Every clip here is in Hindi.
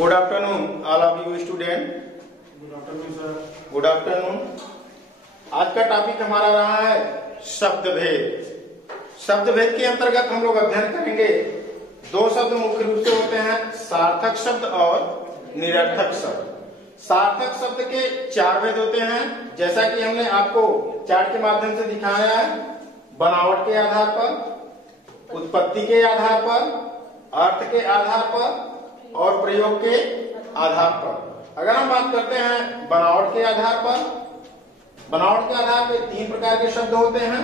Good afternoon all of you student. Good afternoon sir. Good afternoon. आज का टॉपिक हमारा रहा है शब्द भेद। शब्द भेद के अंतर्गत हम लोग अध्ययन करेंगे दो शब्द मुख्य रूप से होते हैं, सार्थक शब्द और निरर्थक शब्द। सार्थक शब्द के चार भेद होते हैं, जैसा कि हमने आपको चार्ट के माध्यम से दिखाया है। बनावट के आधार पर, उत्पत्ति के आधार पर, अर्थ के आधार पर और प्रयोग के आधार पर। अगर हम बात करते हैं बनावट के आधार पर, बनावट के आधार पर तीन प्रकार के शब्द होते हैं।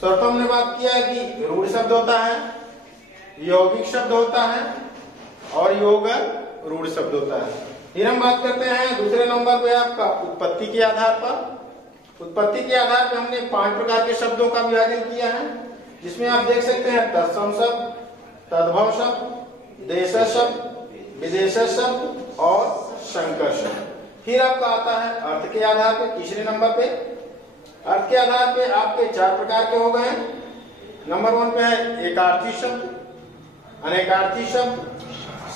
सर्वप्रथम हमने बात किया है कि रूढ़ शब्द होता है, यौगिक शब्द होता है और योगक रूढ़ शब्द होता है। फिर हम बात करते हैं दूसरे नंबर पे आपका उत्पत्ति के आधार पर। उत्पत्ति के आधार पर हमने 5 प्रकार के शब्दों का विभाजन किया है, जिसमें आप देख सकते हैं तत्सम शब्द, तद्भव शब्द, देश शब्द, विदेश शब्द और संकर शब्द। फिर आपका आता है अर्थ के आधार पे, तीसरे नंबर पे। अर्थ के आधार पे आपके 4 प्रकार के हो गए। नंबर 1 पे है एकार्थी शब्द, अनेकार्थी शब्द,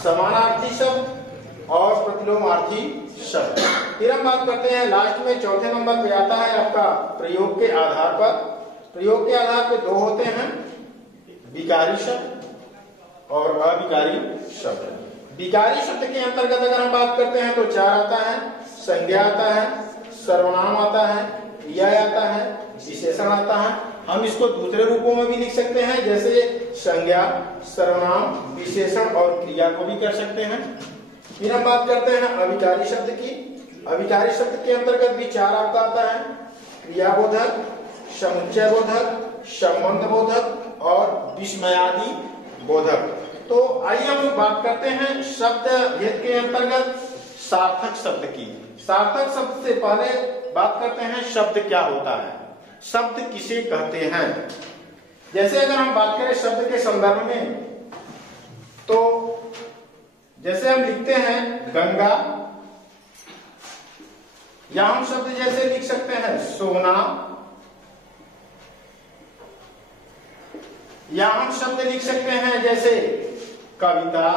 समानार्थी शब्द और प्रतिलोमार्थी शब्द। फिर हम बात करते हैं लास्ट में चौथे नंबर पे आता है आपका प्रयोग के आधार पर। प्रयोग के आधार पे 2 होते हैं, विकारी शब्द और अविकारी शब्द। विकारी शब्द के अंतर्गत अगर हम बात करते हैं तो 4 आता है, संज्ञा आता है, सर्वनाम आता है, क्रिया आता है, विशेषण आता है। हम इसको दूसरे रूपों में भी लिख सकते हैं, जैसे संज्ञा, सर्वनाम, विशेषण और क्रिया को भी कर सकते हैं। फिर हम बात करते हैं अविकारी शब्द की। अविकारी शब्द के अंतर्गत भी 4 आपका आता है, क्रियाबोधक, समुच्चय बोधक, संबंध बोधक और विस्मयादि बोधक। तो आइए हम लोग बात करते हैं शब्द भेद के अंतर्गत सार्थक शब्द की। सार्थक शब्द से पहले बात करते हैं शब्द क्या होता है, शब्द किसे कहते हैं। जैसे अगर हम बात करें शब्द के संदर्भ में, तो जैसे हम लिखते हैं गंगा, या हम शब्द जैसे लिख सकते हैं सोना, या हम शब्द लिख सकते हैं जैसे कविता।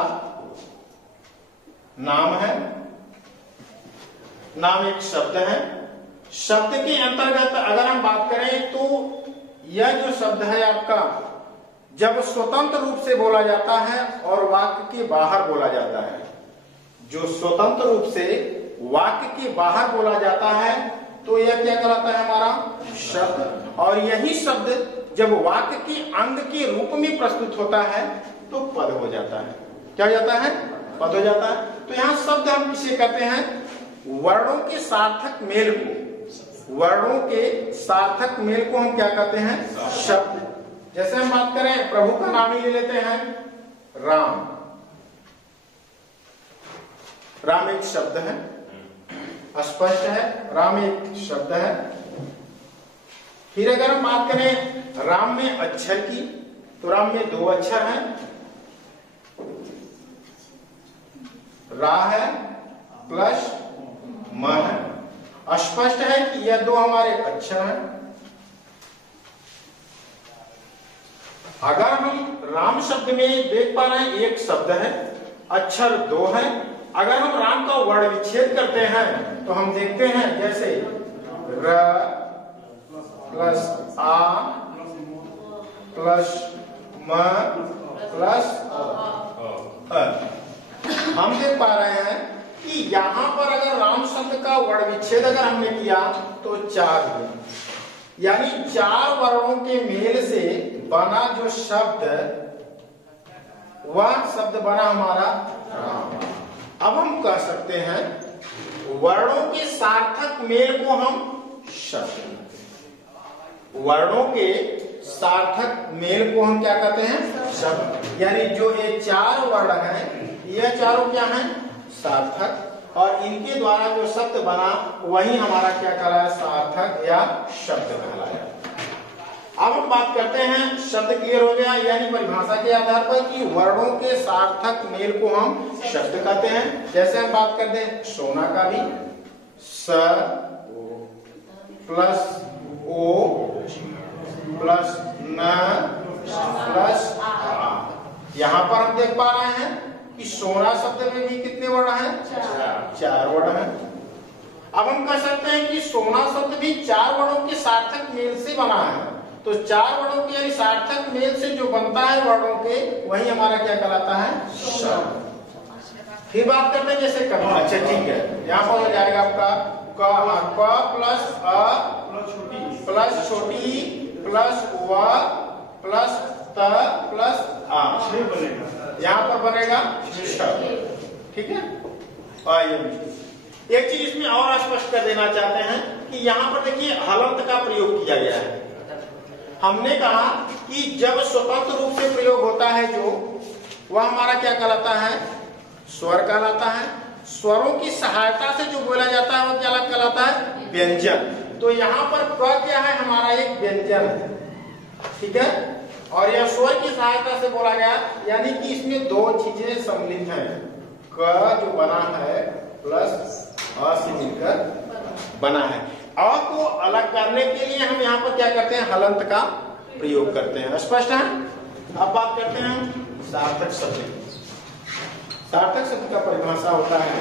नाम है, नाम एक शब्द है। शब्द के अंतर्गत अगर हम बात करें तो यह जो शब्द है आपका, जब स्वतंत्र रूप से बोला जाता है और वाक्य के बाहर बोला जाता है, जो स्वतंत्र रूप से वाक्य के बाहर बोला जाता है तो यह क्या कहलाता है, हमारा शब्द। और यही शब्द जब वाक्य के अंग के रूप में प्रस्तुत होता है तो पद हो जाता है। क्या हो जाता है? पद हो जाता है। तो यहाँ शब्द हम किसे कहते हैं? वर्णों के सार्थक मेल को, वर्णों के सार्थक मेल को हम क्या कहते हैं? शब्द। जैसे हम बात करें प्रभु का नाम ही ले लेते हैं, राम। राम एक शब्द है, स्पष्ट है, राम एक शब्द है। फिर अगर हम बात करें राम में अक्षर की, तो राम में 2 अक्षर हैं, रा है प्लस म है। स्पष्ट है कि यह 2 हमारे अक्षर हैं। अगर हम राम शब्द में देख पा रहे हैं एक शब्द है, अक्षर 2 है। अगर हम राम का वर्ण विच्छेद करते हैं तो हम देखते हैं जैसे र प्लस आ प्लस म प्लस अ। हम देख पा रहे हैं कि यहाँ पर अगर राम शब्द का वर्ण विच्छेद अगर हमने किया तो 4 हुए, यानी 4 वर्णों के मेल से बना जो शब्द, वह शब्द बना हमारा राम। अब हम कह सकते हैं वर्णों के सार्थक मेल को हम शब्द, वर्णों के सार्थक मेल को हम क्या कहते हैं? शब्द। यानी जो ये 4 वर्ण हैं, यह चारों क्या हैं? सार्थक। और इनके द्वारा जो शब्द बना वही हमारा क्या कहलाया? सार्थक या शब्द कहलाया। अब हम बात करते हैं, शब्द क्लियर हो गया, यानी परिभाषा के आधार पर कि वर्णों के सार्थक मेल को हम शब्द कहते हैं। जैसे हम बात करते हैं सोना का भी, स प्लस ओ प्लस न प्लस आ। यहां पर हम देख पा रहे हैं कि सोना शब्द में भी कितने वर्ण हैं? 4 वर्ण हैं। अब हम कह सकते हैं कि सोना शब्द भी 4 वर्णों के सार्थक मेल से बना है। तो 4 वर्णों के यानी सार्थक मेल से जो बनता है वर्णों के, वही हमारा क्या कहलाता है? शब्द। फिर बात करते हैं जैसे कभी। अच्छा ठीक है, यहाँ पर हो जाएगा आपका क प्लस अ प्लस छोटी प्लस व प्लस त प्लस आ, यहाँ पर बनेगा शब्द। ठीक है। और एक चीज इसमें और स्पष्ट कर देना चाहते हैं कि यहाँ पर देखिए हलंत का प्रयोग किया गया है। हमने कहा कि जब स्वतंत्र रूप से प्रयोग होता है जो, वह हमारा क्या कहलाता है? स्वर कहलाता है। स्वरों की सहायता से जो बोला जाता है वह क्या कहलाता है? व्यंजन। तो यहाँ पर क क्या है? हमारा एक व्यंजन है। ठीक है। और यह स्वर की सहायता से बोला गया, यानी कि इसमें 2 चीजें सम्मिलित हैं। क जो बना है प्लस अ से मिलकर बना है। अ को अलग करने के लिए हम यहाँ पर क्या करते हैं? हलंत का प्रयोग करते हैं। स्पष्ट है। अब बात करते हैं सार्थक शब्द की। सार्थक शब्द का परिभाषा होता है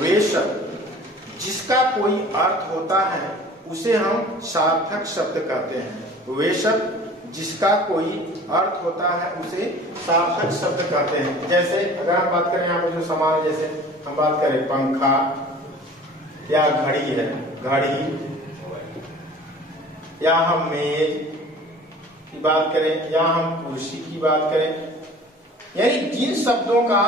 वे शब्द जिसका कोई अर्थ होता है उसे हम सार्थक शब्द कहते हैं। वे शब्द जिसका कोई अर्थ होता है उसे सार्थक शब्द कहते हैं। जैसे अगर हम बात करें यहाँ पर जो समान, जैसे हम बात करें पंखा या घड़ी है, घड़ी, या हम मेज की बात करें, या हम कुर्सी की बात करें, यानी जिन शब्दों का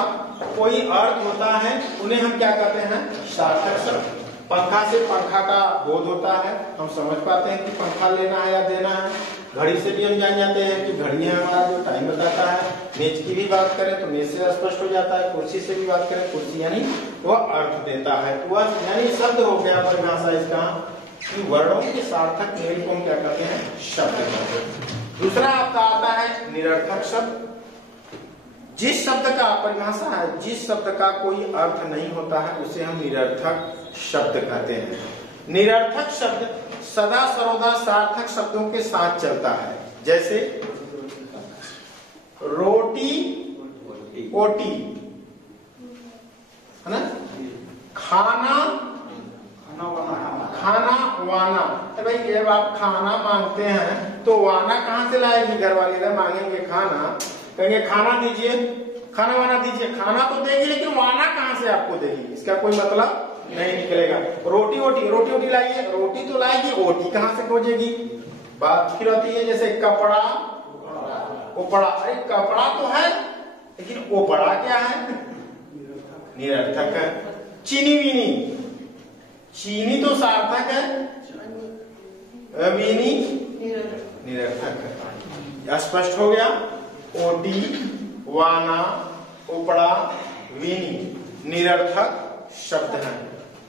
कोई अर्थ होता है उन्हें हम क्या कहते हैं? सार्थक शब्द। पंखा से पंखा का बोध होता है, हम समझ पाते हैं कि पंखा लेना है या देना है। घड़ी से भी हम जान जाते हैं कि घड़ी है हमारा जो टाइम बताता है। मेज की भी बात करें तो मेज से स्पष्ट हो जाता है। कुर्सी से भी बात करें, कुर्सी यानी वह अर्थ देता है। वह यानी शब्द हो गया परिभाषा इसका कि वर्णों के सार्थक मेल को हम क्या कहते हैं? शब्द कहते हैं। दूसरा आपका आता है निरर्थक शब्द। जिस शब्द का परिभाषा है, जिस शब्द का कोई अर्थ नहीं होता है उसे हम निरर्थक शब्द कहते हैं। निरर्थक शब्द सदा सर्वदा सार्थक शब्दों के साथ चलता है। जैसे रोटी ओटी है ना, खाना खाना वाना। भाई जब आप खाना मांगते हैं तो वाना कहाँ से लाएगी? घर वाले जब मांगेंगे खाना, कहेंगे खाना दीजिए, खाना वाना दीजिए, खाना तो देगी लेकिन वाना कहाँ से आपको देगी? इसका कोई मतलब नहीं निकलेगा। रोटी ओटी, रोटी ओटी लाइए, रोटी तो लाएगी, ओटी कहाँ से खोजेगी? बात फिर होती है जैसे कपड़ा ओपड़ा। अरे कपड़ा तो है लेकिन ओपड़ा क्या है? निरर्थक है। चीनी वीनी, चीनी तो सार्थक है, वीनी निरर्थक है। स्पष्ट हो गया। ओटी, वाना, उपड़ा, वीनी निरर्थक शब्द है।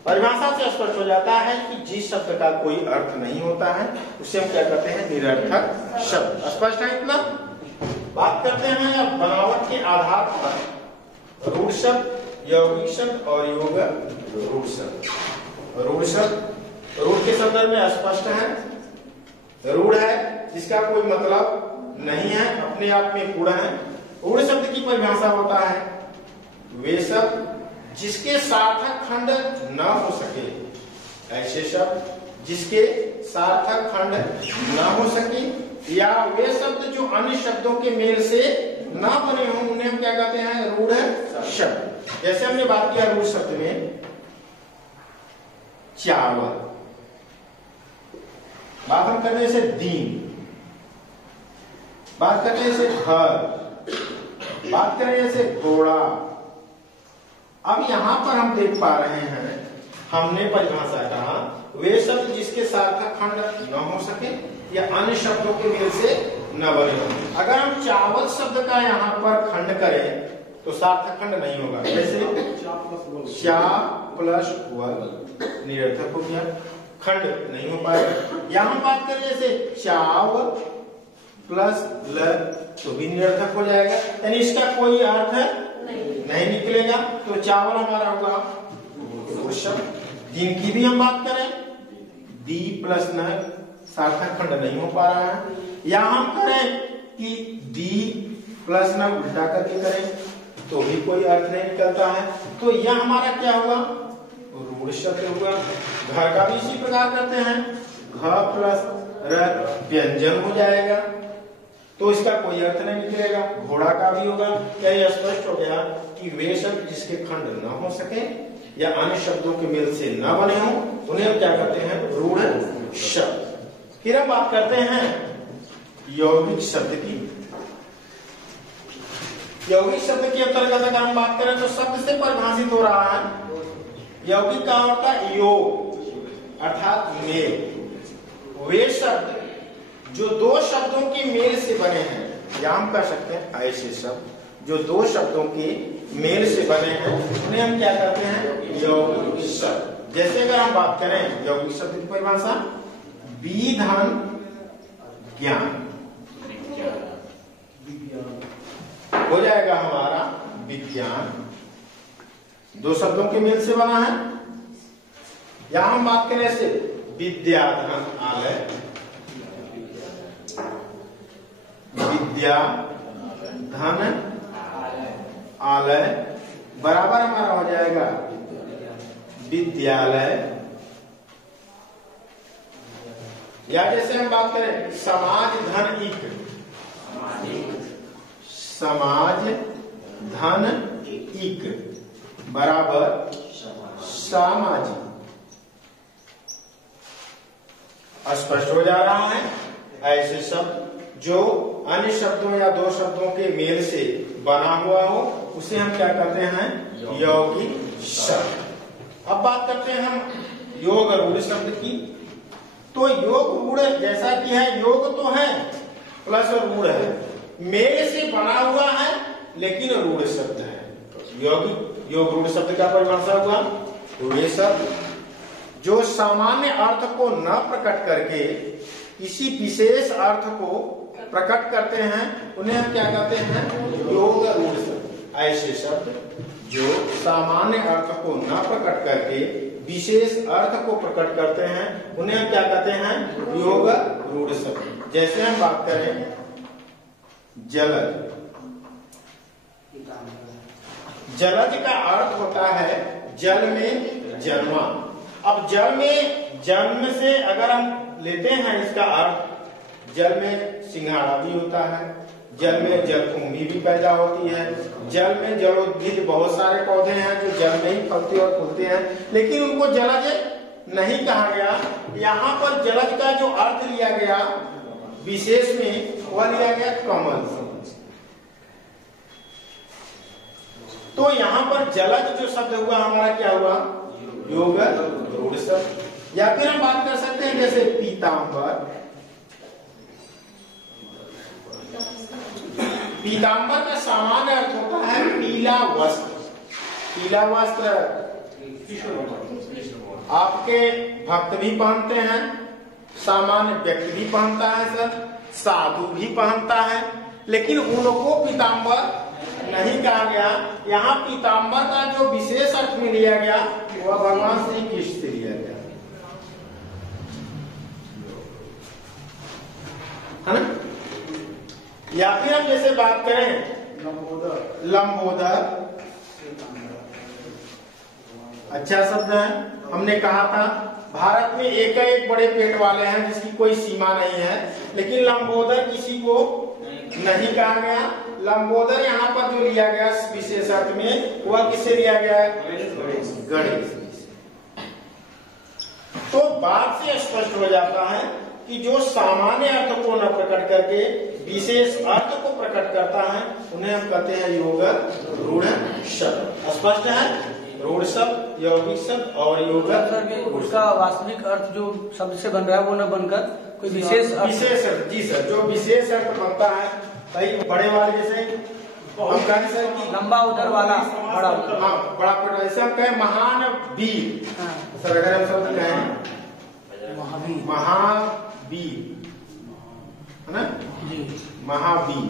परिभाषा से स्पष्ट हो जाता है कि जिस शब्द का कोई अर्थ नहीं होता है उसे हम क्या कहते हैं? निरर्थक शब्द। स्पष्ट है इतना? बात करते हैं बनावट के आधार पर रूढ़ शब्द, यौगिक शब्द और योग रूढ़ शब्द। रूढ़ शब्द रूढ़ के संदर्भ में स्पष्ट है। रूढ़ है जिसका कोई मतलब नहीं है, अपने आप में पूर्ण है। रूढ़ शब्द की परिभाषा होता है वे शब्द जिसके सार्थक खंड न हो सके, ऐसे शब्द जिसके सार्थक खंड न हो सके, या वे शब्द जो अन्य शब्दों के मेल से न बने हों उन्हें हम क्या कहते हैं? रूढ़ शब्द। जैसे हमने बात किया रूढ़ शब्द में चावल, बात हम करते हैं दिन, बात करते हैं जैसे घर, बात करें जैसे घोड़ा। अब यहां पर हम देख पा रहे हैं, हमने परिभाषा कहा वे शब्द जिसके सार्थक खंड न हो सके या अन्य शब्दों के मेल से न बने हो। अगर हम चावल शब्द का यहाँ पर खंड करें तो सार्थक खंड नहीं होगा। जैसे चा प्लस वल निरर्थक हो गया, खंड नहीं हो पाएगा। यहां बात करें जैसे चाव प्लस ल तो भी निरर्थक हो जाएगा, यानी इसका कोई अर्थ नहीं निकलेगा। तो चावल हमारा होगा रूढ़ शब्द। दिन की भी हम बात करें दी प्लस न सार्थक खंड नहीं हो पा रहा है। या हम करें कि दी प्लस न उल्टा करके करें तो भी कोई अर्थ नहीं निकलता है। तो यह हमारा क्या हुआ, रूढ़ शब्द हुआ। घर का भी इसी प्रकार करते हैं, घ प्लस र व्यंजन हो जाएगा, तो इसका कोई अर्थ नहीं निकलेगा। घोड़ा का भी होगा। क्या यह स्पष्ट हो गया कि वे शब्द जिसके खंड न हो सके या अन्य शब्दों के मेल से न बने हो उन्हें हम क्या कहते हैं, रूढ़ शब्द। फिर हम बात करते हैं यौगिक शब्द की। यौगिक शब्द के अंतर्गत अगर हम बात करें तो शब्द से परिभाषित हो रहा है। यौगिक का अर्थ है योग अर्थात मेल। वे शब्द जो दो शब्दों के मेल से बने हैं, या हम कह सकते हैं ऐसे शब्द जो दो शब्दों के मेल से बने हैं उन्हें हम क्या कहते हैं, यौगिक शब्द। जैसे अगर हम बात करें यौगिक शब्द की परिभाषा, विधन ज्ञान हो जाएगा हमारा विज्ञान, दो शब्दों के मेल से बना है। या हम बात करें ऐसे विद्याधन आलय, विद्या धन आलय बराबर हमारा हो जाएगा विद्यालय। या जैसे हम बात करें समाज धन इक, समाज धन इक बराबर सामाजिक। स्पष्ट हो जा रहा है। ऐसे शब्द जो अन्य शब्दों या दो शब्दों के मेल से बना हुआ हो उसे हम क्या कहते हैं, यौगिक शब्द। अब बात करते हैं हम योग रूढ़ शब्द की। तो योग रूढ़ जैसा कि है, योग तो है प्लस रूढ़ है, मेल से बना हुआ है लेकिन रूढ़ शब्द है। यौगिक योग रूढ़ शब्द का परिभाषा हुआ, वे शब्द जो सामान्य अर्थ को न प्रकट करके किसी विशेष अर्थ को प्रकट करते हैं उन्हें हम क्या कहते हैं, योग रूढ़ शब्द। ऐसे शब्द जो सामान्य अर्थ को न प्रकट करके विशेष अर्थ को प्रकट करते हैं उन्हें हम क्या कहते हैं, योग रूढ़ शब्द। जैसे हम बात करें जलज, जलज का अर्थ होता है जल में जन्मा। अब जल में जन्म से अगर हम लेते हैं इसका अर्थ, जल में सिंघाड़ा भी होता है, जल में जलकुंभी भी पैदा होती है, जल में जलोद्भिद बहुत सारे पौधे हैं जो जल में ही फलते और फूलते हैं, लेकिन उनको जलज नहीं कहा गया। यहाँ पर जलज का जो अर्थ लिया गया विशेष में वह लिया गया कमल। तो यहाँ पर जलज जो शब्द हुआ हमारा क्या हुआ, योग रूढ़ शब्द। या फिर हम बात कर सकते हैं जैसे पीतांबर। पीतांबर का सामान्य अर्थ होता है पीला वस्त्र। पीला वस्त्र आपके भक्त भी पहनते हैं, सामान्य व्यक्ति भी पहनता है, सर साधु भी पहनता है, लेकिन उनको पीतांबर नहीं कहा गया। यहाँ पीतांबर का जो विशेष अर्थ में लिया गया वह भगवान श्री कृष्ण से लिया गया है ना। या फिर हम जैसे बात करें लंबोदर, अच्छा शब्द है। हमने कहा था भारत में एक बड़े पेट वाले हैं जिसकी कोई सीमा नहीं है, लेकिन लंबोदर किसी को नहीं कहा गया। लंबोदर यहाँ पर जो लिया गया विशेष अर्थ में वह किसे लिया गया है, गणेश। तो बात से स्पष्ट हो जाता है कि जो सामान्य अर्थ को न प्रकट करके विशेष अर्थ को प्रकट करता है उन्हें हम कहते हैं योग रूढ़ शब्द। स्पष्ट है, रूढ़ शब्द, यौगिक शब्द और योग। उसका वास्तविक अर्थ जो शब्द से बन रहा है वो न बनकर कोई विशेष अर्थ। जी सर, जो विशेष अर्थ बनता है सही, बड़े वाले जैसे हम कहें सर कि लंबा उदर वाला बड़ा, हाँ बड़ा पेट, ऐसे हम कहें महान वीर। सर अगर हम शब्द कहें महावीर है ना जी, महावीर।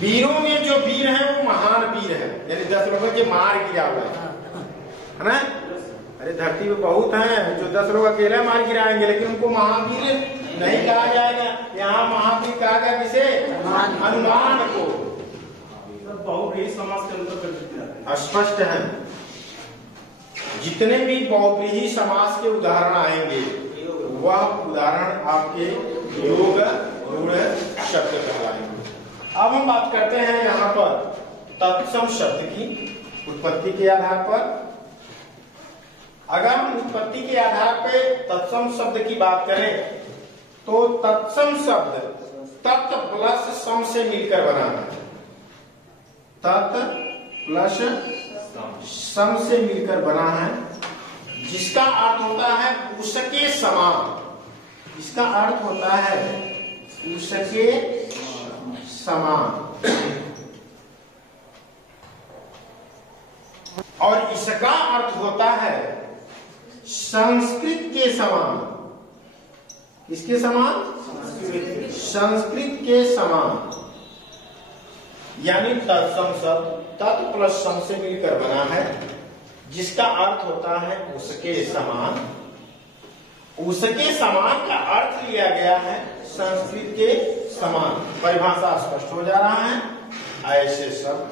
वीरों में जो वीर है वो महान वीर है, यानी 10 लोगों के मार गिरा हुआ है ना। अरे धरती पे बहुत हैं जो 10 लोग अकेले मार गिराएंगे, लेकिन उनको महावीर नहीं कहा जाएगा। यहाँ महावीर कहा गया किसे, हनुमान को। बहुव्रीहि समास के अंतर्गत कितने आते हैं? स्पष्ट है। जितने भी बहुव्रीहि समास के उदाहरण आएंगे वह उदाहरण आपके योग गुण शब्द कहलाएंगे। अब हम बात करते हैं यहाँ पर तत्सम शब्द की उत्पत्ति के आधार पर। अगर हम उत्पत्ति के आधार पर तत्सम शब्द की बात करें तो तत्सम शब्द तत् प्लस सम से मिलकर बना है। तत् प्लस सम से मिलकर बना है, जिसका अर्थ होता है उसके समान। इसका अर्थ होता है उसके समान, और इसका अर्थ होता है संस्कृत के समान। किसके समान? संस्कृत के समान। यानी तत्सम शब्द तत् प्लस सम से मिलकर बना है, जिसका अर्थ होता है उसके समान। उसके समान का अर्थ लिया गया है संस्कृत के समान। परिभाषा स्पष्ट हो जा रहा है। ऐसे शब्द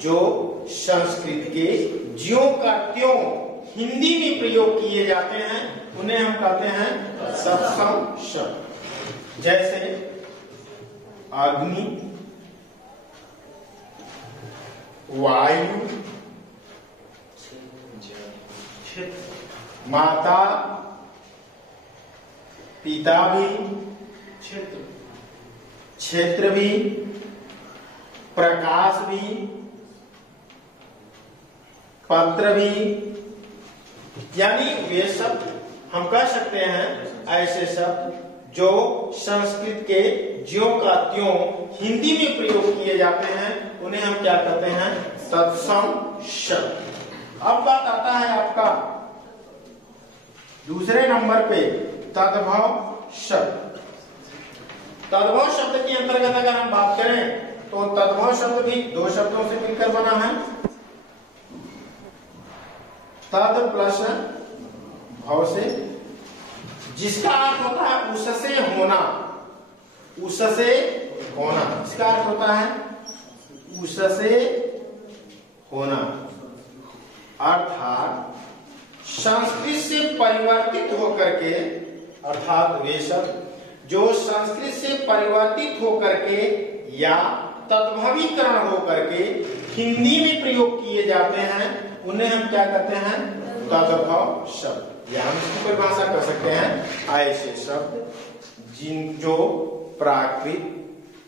जो संस्कृत के ज्यों का त्यों हिंदी में प्रयोग किए जाते हैं उन्हें हम कहते हैं तत्सम शब्द। जैसे अग्नि, वायु, माता, पिता भी, क्षेत्र भी, प्रकाश भी, पत्र भी। यानी वे शब्द हम कह सकते हैं ऐसे शब्द जो संस्कृत के ज्यों का त्यों हिंदी में प्रयोग किए जाते हैं उन्हें हम क्या कहते हैं? तत्सम शब्द। अब बात आता है आपका दूसरे नंबर पे तद्भव शब्द। तद्भव शब्द के अंतर्गत अगर हम बात करें तो तद्भव शब्द भी दो शब्दों से मिलकर बना है। तद प्लस भव से, जिसका अर्थ होता है उससे होना। उससे होना, इसका अर्थ होता है उससे होना, अर्थात संस्कृत से परिवर्तित होकर के, अर्थात वे शब्द जो संस्कृत से परिवर्तित होकर के या तद्भवीकरण होकर के हिंदी में प्रयोग किए जाते हैं उन्हें हम क्या कहते हैं? तद्भव शब्द। या हम इसकी परिभाषा कर सकते हैं ऐसे शब्द जिन जो प्राकृत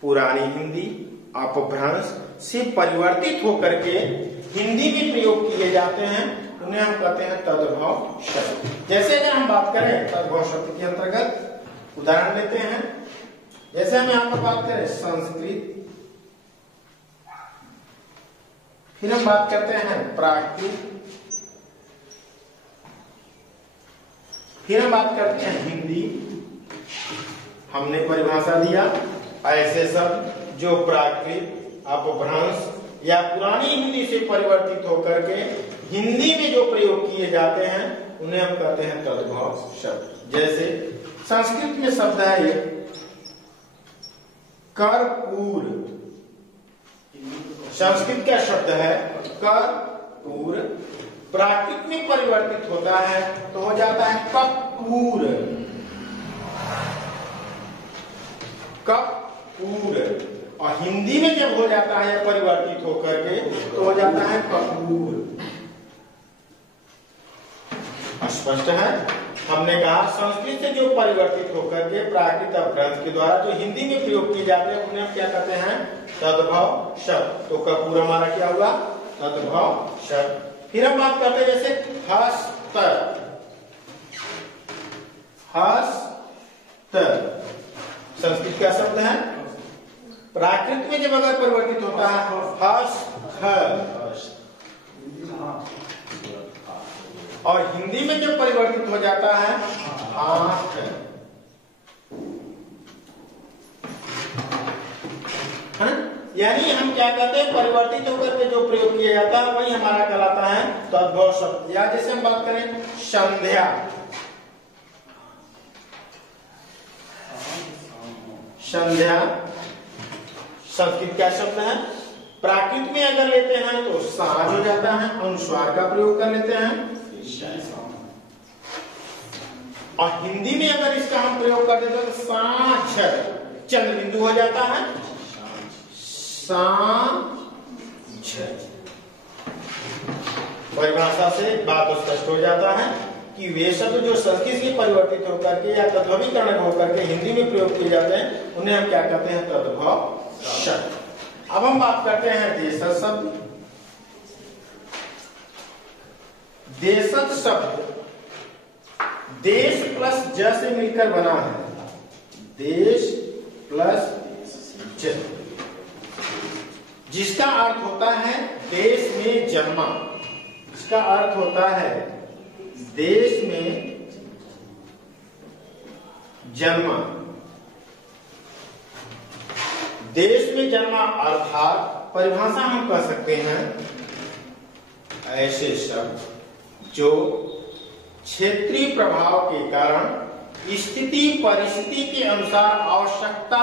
पुरानी हिंदी अपभ्रंश से परिवर्तित होकर के हिंदी में प्रयोग किए जाते हैं उन्हें हम कहते हैं तद्भव शब्द। जैसे अगर हम बात करें तद्भव शब्द के अंतर्गत उदाहरण लेते हैं। जैसे हम यहाँ पर बात करें संस्कृत, फिर हम बात करते हैं प्राकृत, फिर हम बात करते हैं हिंदी। हमने परिभाषा दिया ऐसे शब्द जो प्राकृत अपभ्रंश या पुरानी हिंदी से परिवर्तित होकर के हिंदी में जो प्रयोग किए जाते हैं उन्हें हम कहते हैं तद्भव शब्द। जैसे संस्कृत में शब्द है ये कर्पूर। संस्कृत का शब्द है कर्पूर, प्राकृत में परिवर्तित होता है तो हो जाता है कपूर। कपूर, और हिंदी में जब हो जाता है परिवर्तित होकर के तो हो जाता है कपूर। स्पष्ट है? हमने कहा संस्कृत से जो परिवर्तित होकर के प्राकृत अपभ्रंश के द्वारा जो हिंदी में प्रयोग किए जाते हैं उन्हें हम क्या कहते हैं? तद्भव शब्द। तो कपूर हमारा क्या हुआ? तद्भव शब्द। फिर हम बात करते हैं जैसे हस्त। हस्त संस्कृत का शब्द है, प्राकृत में जब अगर परिवर्तित होता है हस्त, और हिंदी में जब परिवर्तित हो जाता है हाथ। यानी हम क्या कहते हैं? परिवर्तित होकर के जो प्रयोग किया जाता है वही हमारा कहलाता है तद्भव शब्द। या जैसे हम बात करें संध्या। संध्या संस्कृत क्या शब्द है? प्राकृत में अगर लेते हैं तो साज हो जाता है, अनुस्वार का प्रयोग कर लेते हैं। और हिंदी में अगर इसका हम प्रयोग कर देते हैं तो साझ, चंद्र बिंदु हो जाता है साझ। परिभाषा से बात स्पष्ट हो जाता है कि वे शब्द जो संस्कृत में परिवर्तित होकर के या तद्भवीकरण होकर के हिंदी में प्रयोग किए जाते हैं उन्हें हम क्या कहते हैं? तद्भव शब्द। अब हम बात करते हैं देशज शब्द। देशज शब्द देश प्लस ज से मिलकर बना है। देश प्लस ज, जिसका अर्थ होता है देश में जन्मा। इसका अर्थ होता है देश में जन्मा। देश में जन्मा अर्थात परिभाषा हम कह सकते हैं ऐसे शब्द जो क्षेत्रीय प्रभाव के कारण स्थिति परिस्थिति के अनुसार आवश्यकता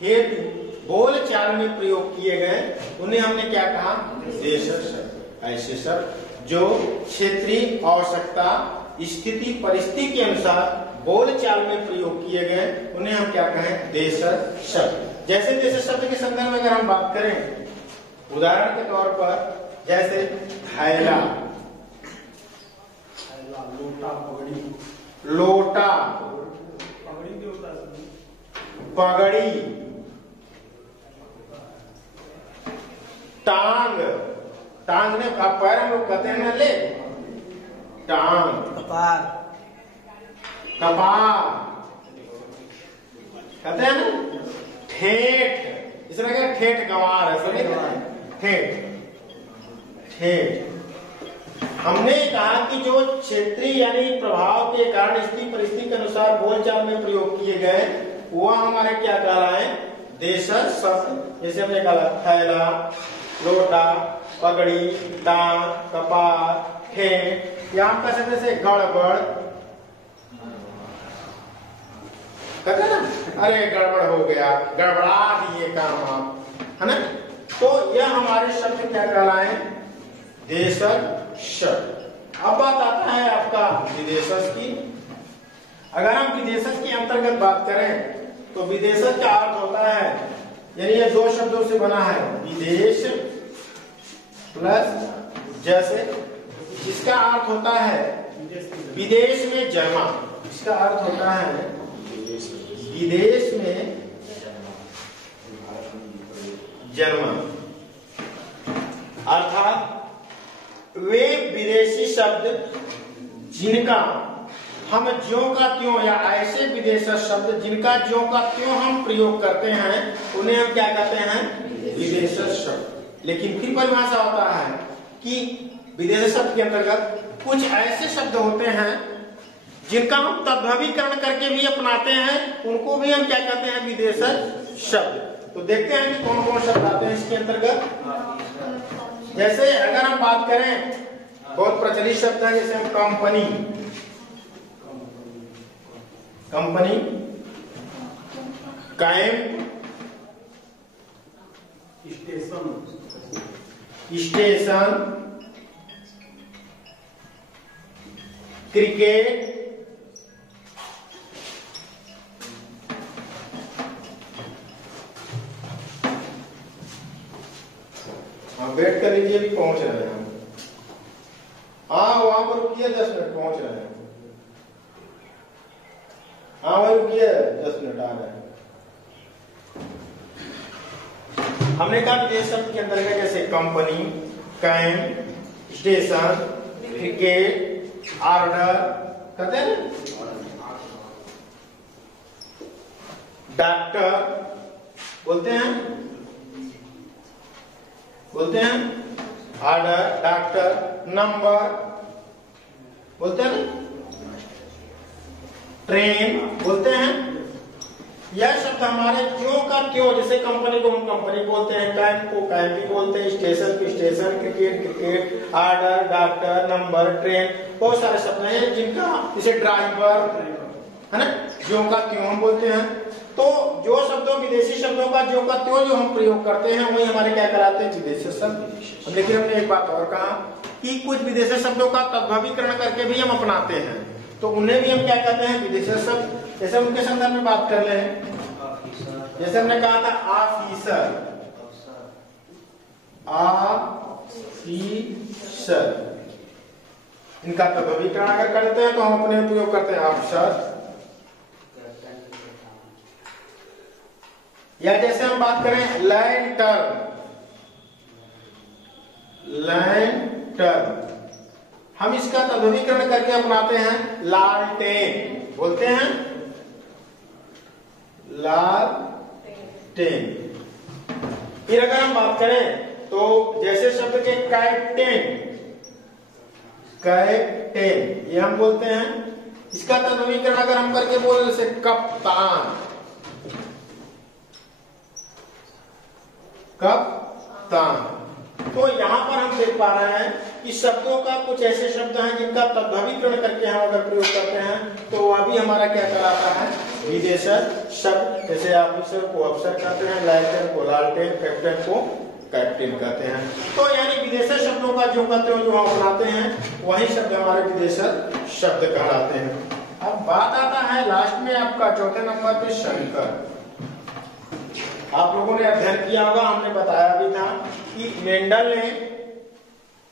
हेतु बोलचाल में प्रयोग किए गए, उन्हें हमने क्या कहा? देशज शब्द। ऐसे शब्द जो क्षेत्रीय आवश्यकता स्थिति परिस्थिति के अनुसार बोलचाल में प्रयोग किए गए, उन्हें हम क्या कहें? देशज शब्द। जैसे देशज शब्द के संदर्भ में अगर हम बात करें, उदाहरण के तौर पर जैसे थैला, लोटा, पगड़ी, लोटा, पगड़ी क्या होता है? पगड़ी, टांग, टांग ने पैर हम लोग कहते हैं ना ले, टांग, कपार, कपार कहते हैं ना, ठेठ, इसमें क्या ठेठ गंवार है, समझ? ठेठ, ठेठ। हमने कहा कि जो क्षेत्रीय यानी प्रभाव के कारण स्थिति परिस्थिति के अनुसार बोलचाल में प्रयोग किए गए वह हमारे क्या कहलाए? देशज शब्द। जैसे हमने कहा थैला, लोटा, पगड़ी, टांग, कपार, ठेठ। या हम कह सकते जैसे गड़बड़, कहते ना, अरे गड़बड़ हो गया, गड़बड़ा दिए काम आप, है ना? तो यह हमारे शब्द क्या कहलाए? देशज शब्द। अब बात आता है आपका विदेशज की। अगर हम विदेशज के अंतर्गत बात करें तो विदेशज का अर्थ होता है, यानी ये दो शब्दों से बना है, विदेश प्लस जैसे, जिसका अर्थ होता है विदेश में जन्मा। इसका अर्थ होता है विदेश में जन्मा, अर्थात वे विदेशी शब्द जिनका हम ज्यों का त्यों या ऐसे विदेशी शब्द जिनका ज्यों का त्यों हम प्रयोग करते हैं उन्हें हम क्या कहते हैं? विदेशी शब्द। लेकिन फिर परिभाषा होता है कि विदेशी शब्द के अंतर्गत कुछ ऐसे शब्द होते हैं जिनका हम तद्भवीकरण करके भी अपनाते हैं, उनको भी हम क्या कहते हैं? विदेशी शब्द। तो देखते हैं कि कौन कौन शब्द आते हैं इसके अंतर्गत। जैसे अगर हम बात करें, बहुत प्रचलित शब्द है जैसे company, company, camp, station, station, cricket, wait कर लीजिए, अभी पहुंच रहे हैं हम। हाँ वहां पर रुकिए, 10 मिनट पहुंच रहे हैं। हाँ वही रुकिए, 10 मिनट आ रहे हैं। हमने कहा विदेश शब्द के अंतर्गत जैसे company, camp, station, cricket, order, कहते हैं डॉक्टर, बोलते हैं ऑर्डर, डॉक्टर, नंबर, बोलते हैं ट्रेन, बोलते हैं। यह शब्द हमारे क्यों का क्यों, जैसे कंपनी को हम कंपनी बोलते हैं, कैंप को कैंप बोलते हैं, स्टेशन को station, cricket cricket, order, doctor, number, train, बहुत सारे शब्द हैं जिनका, जैसे ड्राइवर, है ना, क्यों का क्यों हम बोलते हैं। तो जो शब्दों विदेशी शब्दों का जो का त्यों जो हम प्रयोग करते हैं वही हमारे क्या कहलाते हैं, विदेशी शब्द। लेकिन हमने एक बात और कहा कि कुछ विदेशी शब्दों का तद्भवीकरण करके भी हम अपनाते हैं, तो उन्हें भी हम क्या कहते हैं, विदेशी शब्द। जैसे उनके संदर्भ में बात कर ले, जैसे हमने कहा था ऑफिसर, इनका तद्भवीकरण अगर करते हैं तो हम अपने उपयोग करते हैं ऑफिसर। या जैसे हम बात करें लैंटर्न, हम इसका तद्भवीकरण करके अपनाते हैं लालटेन, बोलते हैं लालटेन। फिर अगर हम बात करें तो जैसे शब्द के कैप्टेन, ये हम बोलते हैं, इसका तद्भवीकरण अगर हम करके बोले जैसे कप्तान, तो यहां पर हम देख पा रहे हैं कि शब्दों का कुछ ऐसे शब्द हैं जिनका तद्भवीकरण करके हम अगर प्रयोग करते हैं तो वह भी हमारा क्या कहलाता है, विदेशी शब्द। जैसे ऑफिसर को अफसर कहते हैं, लालटेन को लालटेन, कैप्टन को कैप्टन कहते हैं। तो यानी विदेशी शब्दों का जो कहते हैं जो हम अपनाते हैं वही शब्द हमारे विदेशी शब्द कहलाते हैं। अब बात आता है लास्ट में आपका चौथे नंबर पे शंकर। आप लोगों ने अध्ययन किया होगा, हमने बताया भी था कि मेंडल ने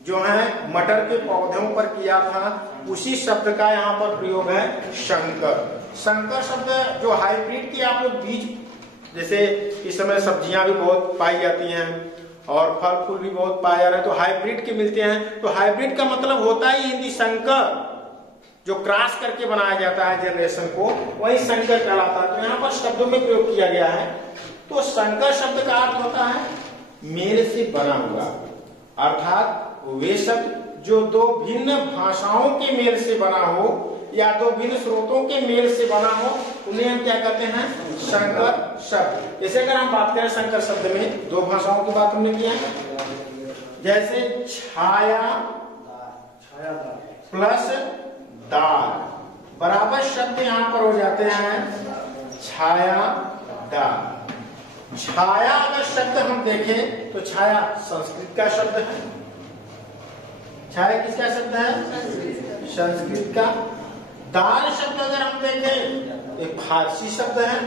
जो है मटर के पौधों पर किया था, उसी शब्द का यहाँ पर प्रयोग है शंकर। शंकर शब्द जो हाइब्रिड की आप लोग बीज, जैसे इस समय सब्जियां भी बहुत पाई जाती हैं और फल फूल भी बहुत पाए जा रहे हैं, तो हाइब्रिड के मिलते हैं। तो हाइब्रिड का मतलब होता ही हिंदी शंकर, जो क्रॉस करके बनाया जाता है जनरेशन को, वही शंकर कहलाता है। तो यहाँ पर शब्दों में प्रयोग किया गया है। तो शंकर शब्द का अर्थ होता है मेल से बना हुआ, अर्थात वे शब्द जो दो भिन्न भाषाओं के मेल से बना हो या दो भिन्न स्रोतों के मेल से बना हो, उन्हें हम क्या कहते हैं, शंकर शब्द। जैसे अगर हम बात करें शंकर शब्द में, दो भाषाओं की बात हमने किया, जैसे छाया प्लस दार बराबर शब्द यहां पर हो जाते हैं छाया दार। छाया अगर शब्द हम देखें तो छाया संस्कृत का शब्द है। छाया किसका शब्द है, संस्कृत का। दार शब्द अगर हम देखें एक फारसी शब्द है।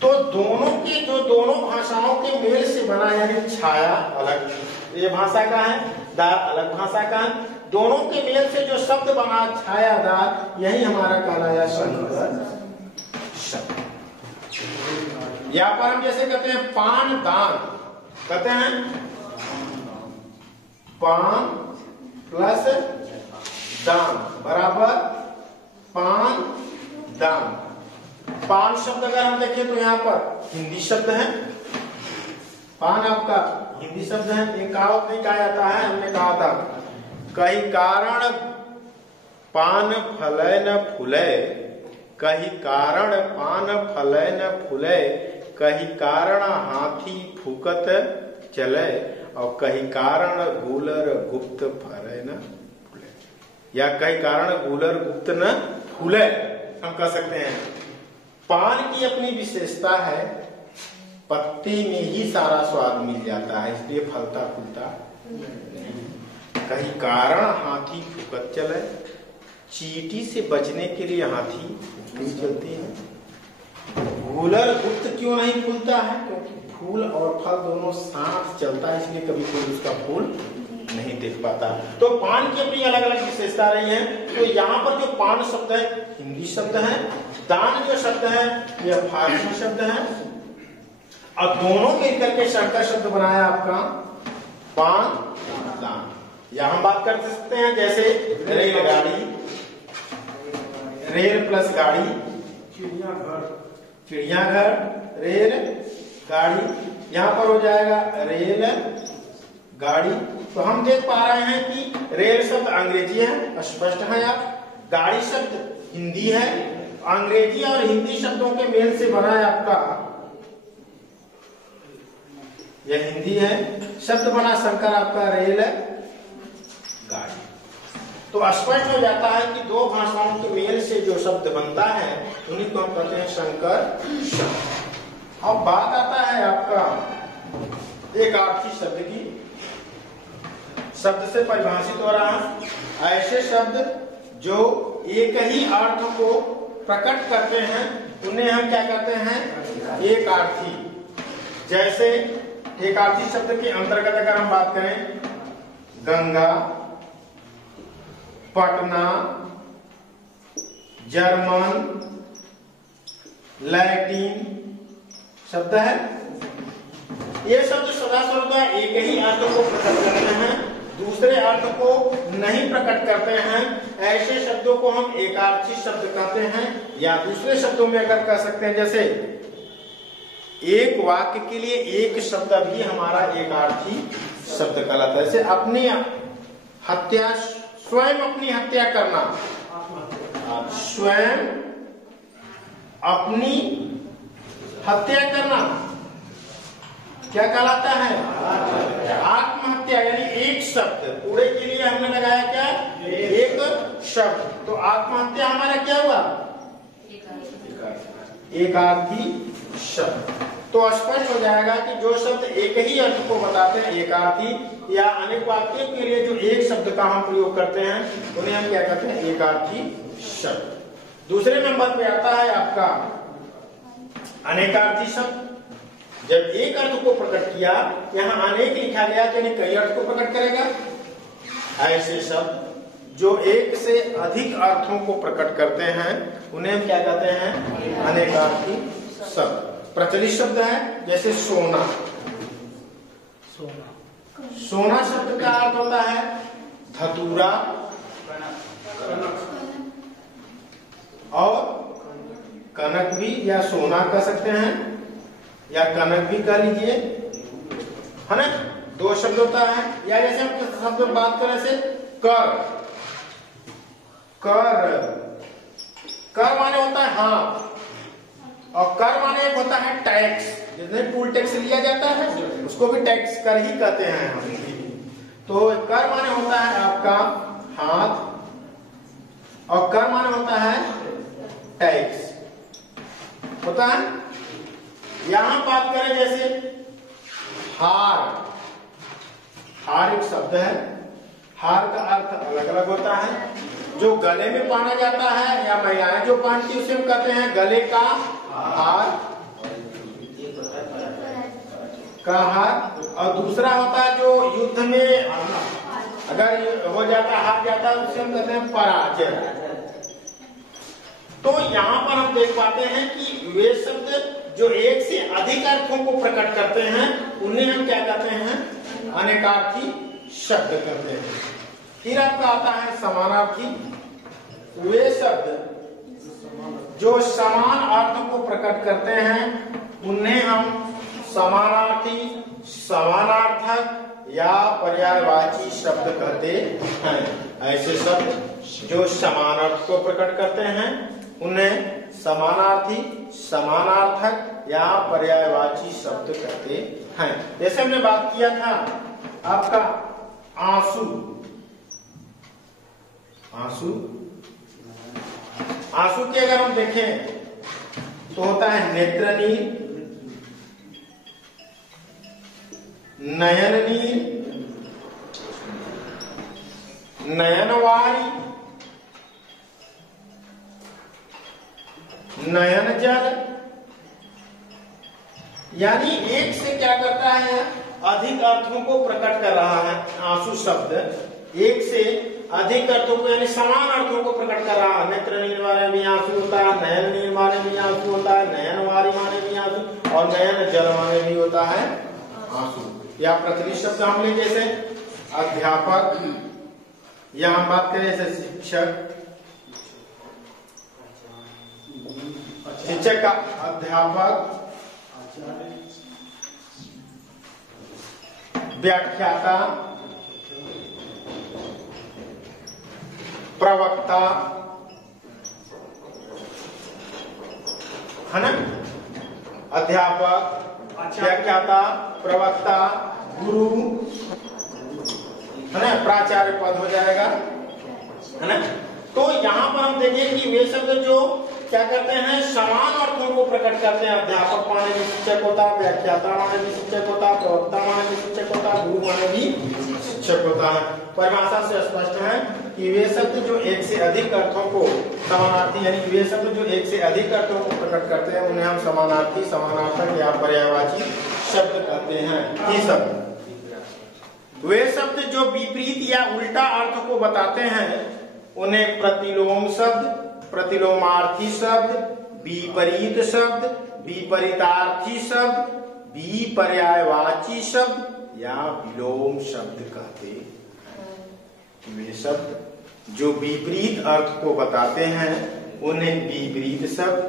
तो दोनों के जो दोनों भाषाओं के मेल से बना, यानी छाया अलग ये भाषा का है, दार अलग भाषा का है, दोनों के मेल से जो शब्द बना छायादार, यही हमारा कहलाया शंकर शब्द। यहाँ पर हम जैसे कहते हैं पान दान, कहते हैं पान प्लस दान बराबर पान दान। पान शब्द अगर हम देखें तो यहाँ पर हिंदी शब्द है, पान आपका हिंदी शब्द है। एक कहावत नहीं कहा जाता है, हमने कहा था कहीं कारण पान फले न फूले, कहीं कारण पान फले न फूले, कहीं कारण हाथी फूकत चले, और कहीं कारण गूलर गुप्त फरे न फूले, या कहीं कारण गूलर गुप्त न फूले हम कह सकते हैं। पान की अपनी विशेषता है, पत्ते में ही सारा स्वाद मिल जाता है, इसलिए फलता फूलता। कहीं कारण हाथी फूकत चले, चींटी से बचने के लिए हाथी नहीं चलती है। गूलर गुप्त क्यों नहीं फूलता है, क्योंकि फूल और फल दोनों साथ चलता है, इसलिए कभी कोई उसका फूल नहीं देख पाता। तो पान की अपनी अलग अलग विशेषता रही है। तो यहाँ पर जो पान शब्द है हिंदी शब्द है, दान जो शब्द है यह फारसी शब्द है, और दोनों मिलकर के शंकर शब्द बनाया आपका पान दान। या हम बात कर सकते हैं जैसे रेलगाड़ी, रेल प्लस गाड़ी, चिड़ियाघर, रेल गाड़ी, यहाँ पर हो जाएगा रेल गाड़ी। तो हम देख पा रहे हैं कि रेल शब्द अंग्रेजी है, स्पष्ट है। आप गाड़ी शब्द हिंदी है, अंग्रेजी और हिंदी शब्दों के मेल से बना है आपका, यह हिंदी है। शब्द बना शंकर आपका रेल गाड़ी। तो स्पष्ट हो जाता है कि दो भाषाओं के मेल से जो शब्द बनता है उन्हीं को हम कहते हैं संकर शब्द। अब बात आता है आपका एक आर्थी शब्द की। शब्द से परिभाषित हो रहा है ऐसे शब्द जो एक ही अर्थ को प्रकट करते हैं उन्हें हम क्या कहते हैं, एक आर्थी। जैसे एक आर्थी शब्द के अंतर्गत अगर हम बात करें, गंगा, पटना, जर्मन, लैटिन शब्द है। ये शब्द सदा सर्वदा एक ही अर्थ को प्रकट करते हैं, दूसरे अर्थ को नहीं प्रकट करते हैं। ऐसे शब्दों को हम एकार्थी शब्द कहते हैं, या दूसरे शब्दों में अगर कह सकते हैं जैसे एक वाक्य के लिए एक शब्द भी हमारा एकार्थी शब्द कहलाता है। जैसे अपनी हत्या, स्वयं अपनी हत्या करना, स्वयं अपनी हत्या करना क्या कहलाता है, आत्महत्या। यानी एक शब्द, पूरे के लिए हमने लगाया क्या, एक शब्द। तो आत्महत्या हमारा क्या हुआ, एकार्थी शब्द। तो स्पष्ट हो जाएगा कि जो शब्द एक ही अर्थ को बताते हैं एकार्थी, या अनेक वाक्यों के लिए जो एक शब्द का हम प्रयोग करते हैं उन्हें हम क्या कहते हैं, एकार्थी शब्द। दूसरे नंबर पे आता है आपका अनेकार्थी शब्द। जब एक अर्थ को प्रकट किया, यहाँ अनेक लिखा गया तो यानी कई अर्थ को प्रकट करेगा। ऐसे शब्द जो एक से अधिक अर्थों को प्रकट करते हैं उन्हें हम क्या कहते हैं, अनेकार्थी शब्द। प्रचलित शब्द है जैसे सोना। सोना शब्द का अर्थ होता है धतूरा और कनक भी, या सोना कह सकते हैं या कनक भी कह लीजिए, है ना। दो शब्द होता है। या जैसे हम शब्द में बात करें से कर, कर, कर माने होता है हाथ, और कर माने एक होता है टैक्स। जिसमें टूल टैक्स लिया जाता है उसको भी टैक्स कर ही कहते हैं हम। तो कर माने होता है आपका हाथ, और कर माने होता है टैक्स होता है। यहां बात करें जैसे हार, हार एक शब्द है। हार का अर्थ अलग अलग होता है। जो गले में पहना जाता है या महिलाएं जो पहनती है उसे हम कहते हैं गले का हार, का हार। और दूसरा होता है जो युद्ध में अगर हो जाता, हार जाता है, उसे हम कहते हैं पराजय। तो यहाँ पर हम देख पाते हैं कि वे शब्द जो एक से अधिक अर्थों को प्रकट करते हैं उन्हें हम क्या कहते हैं, अनेकार्थी शब्द कहते हैं। फिर आपका आता है समानार्थी। वे शब्द जो समान अर्थ को प्रकट करते हैं उन्हें हम समानार्थी, समानार्थक या पर्यायवाची शब्द कहते हैं। ऐसे शब्द जो समान अर्थ को प्रकट करते हैं उन्हें समानार्थी, समानार्थक या पर्यायवाची शब्द कहते हैं। जैसे हमने बात किया था आपका आंसू, आंसू, आंसू के अगर हम देखें तो होता है नेत्रनीर, नयननीर, नयनवारी, नयन जल। यानी एक से क्या करता है, अधिक अर्थों को प्रकट कर रहा है। आंसू शब्द एक से अधिक अर्थों को यानी समान अर्थों को प्रकट कर रहा है। नेत्र नीर माने भी आंसू होता है, नयन नीर माने भी आंसू होता है, नयन वारी माने भी आंसू, और नयन जल माने भी होता है आंसू। या प्रचलित शब्द हम ले जैसे अध्यापक, या हम बात करें जैसे शिक्षक, शिक्षक का अध्यापक, व्याख्याता, प्रवक्ता, है ना। अध्यापक, व्याख्याता, प्रवक्ता, गुरु, है ना। प्राचार्य पद हो जाएगा। है ना। तो यहाँ पर हम देखें कि वे शब्द जो क्या करते हैं, समान अर्थों को प्रकट करते हैं। अध्यापक माने भी शिक्षक होता, व्याख्याता माने भी शिक्षक होता, प्रवक्ता माने भी शिक्षक होता, गुरु माने भी शिक्षक होता है। परिभाषा से स्पष्ट है कि वे शब्द जो एक से अधिक अर्थों को समानार्थी, यानी वे शब्द जो एक से अधिक अर्थों को प्रकट करते हैं उन्हें हम समानार्थी, समानार्थक या पर्यायवाची शब्द कहते हैं। ये शब्द वे शब्द जो विपरीत या उल्टा अर्थ को बताते हैं उन्हें प्रतिलोम शब्द, प्रतिलोमार्थी शब्द, विपरीत शब्द, विपरीतार्थी शब्द, विपर्यायवाची शब्द या विलोम शब्द कहते हैं। वे शब्द जो विपरीत अर्थ को बताते हैं उन्हें विपरीत शब्द,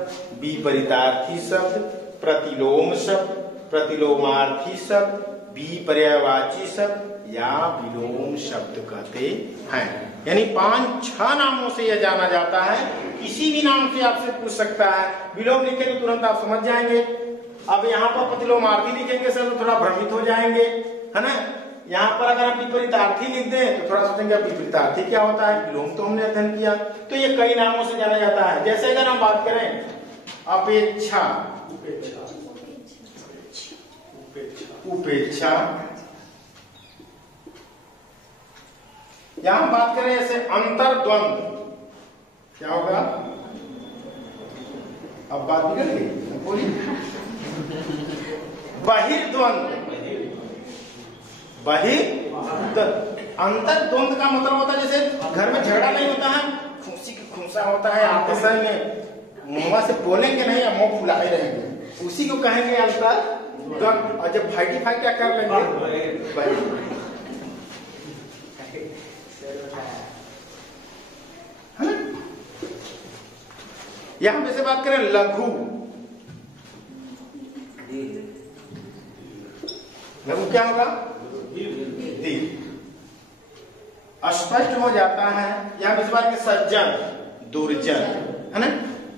विपरीतार्थी शब्द, प्रतिलोम शब्द, प्रतिलोमार्थी शब्द, विपर्यायवाची शब्द या विलोम शब्द कहते हैं। यानी 5-6 नामों से यह जाना जाता है। किसी भी नाम से आपसे पूछ सकता है। विलोम लिखे तो तुरंत आप समझ जाएंगे। अब यहाँ पर प्रतिलोमार्थी लिखेंगे सर तो थोड़ा भ्रमित हो जाएंगे, है ना। यहाँ पर अगर आप विपरीतार्थी लिख दें तो थोड़ा सोचेंगे विपरीतार्थी क्या होता है, विलोम तो हमने अध्ययन किया। तो ये कई नामों से जाना जाता है। जैसे अगर हम बात करें अपेक्षा, उपेक्षा, यहां बात करें ऐसे अंतर्द्वंद, क्या होगा, अब बात बिगड़ गई, बोलिए। बहिर्द्वंद, अंतर्द्वंद का मतलब होता है जैसे घर में झगड़ा नहीं होता है, खुशी की खुमसा होता है, आपस में मुंह से बोलेंगे नहीं, मुंह फुलाए रहेंगे, उसी को कहेंगे अंतर्द्वंद। और जब फाइटी फाइट क्या कर लेंगे, यहां जैसे बात करें लघु, लघु क्या होगा, स्पष्ट हो जाता है। यहां इस बार के सज्जन, दुर्जन, है ना,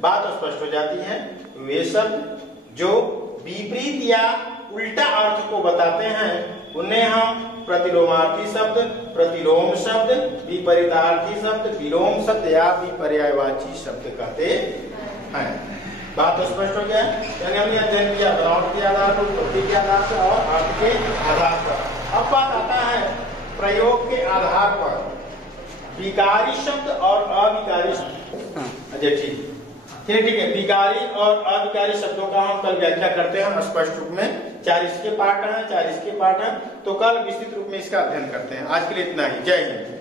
बात स्पष्ट हो जाती है। वे शब्द जो विपरीत या उल्टा अर्थ को बताते हैं उन्हें हम प्रतिलोमार्थी शब्द, प्रतिलोम शब्द, विपरीतार्थी शब्द, विलोम शब्द या विपर्यायवाची शब्द कहते हैं। बात तो स्पष्ट हो गया। यानी हमने अध्ययन किया बनावट के आधार पर, उत्पत्ति के आधार पर और अर्थ के आधार पर। अब बात आता है प्रयोग के आधार पर विकारी शब्द और अविकारी शब्द। अच्छा ठीक है। विकारी और अविकारी शब्दों का हम कल व्याख्या करते हैं स्पष्ट रूप में। 4 इसके पाठ हैं, 4 इसके पाठ हैं, तो कल विस्तृत रूप में इसका अध्ययन करते हैं। आज के लिए इतना ही। जय हिंद।